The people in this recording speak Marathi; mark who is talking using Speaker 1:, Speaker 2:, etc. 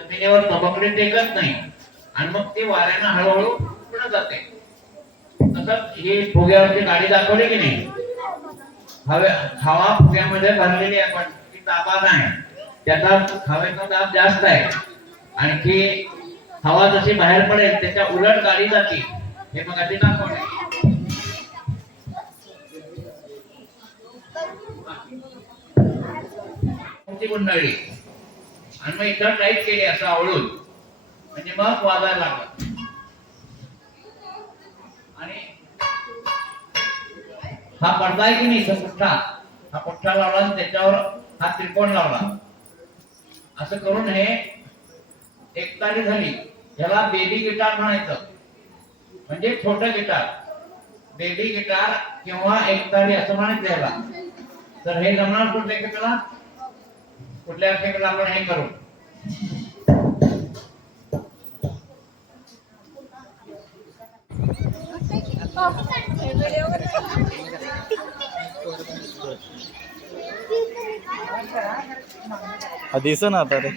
Speaker 1: जमिनीवर तबकडी टेकत नाही. आणि मग ती वाऱ्यानं हळूहळू पुढे जाते. तसंच ही फुग्यावरची गाडी दाखवली की नाही? हवे हवा फुग्यामध्ये भरलेली आहे पण ती दाबात आहे. त्याचा हवेचा दाब जास्त आहे. आणखी हवा जशी बाहेर पडेल त्याच्या उलट गाडी जाते. हे मग आधी दाखवले गुंडाळली आणि मग इथं टाईप केली असं आवळून. म्हणजे मग वाजायला लागला. आणि हा पडदा आहे की नाही? इथं पुठ्ठा. हा पुठ्ठा लावला आणि त्याच्यावर हा त्रिकोण लावला. असं करून हे एकतारी झाली. ह्याला बेबी गिटार म्हणायचं. म्हणजे छोट गिटार बेबी गिटार किंवा एकतारी असं म्हणायचं ह्याला. तर हे जमणार कुठले? गिटारला कुठल्या आपण हे करू?
Speaker 2: दिस ना आता रे.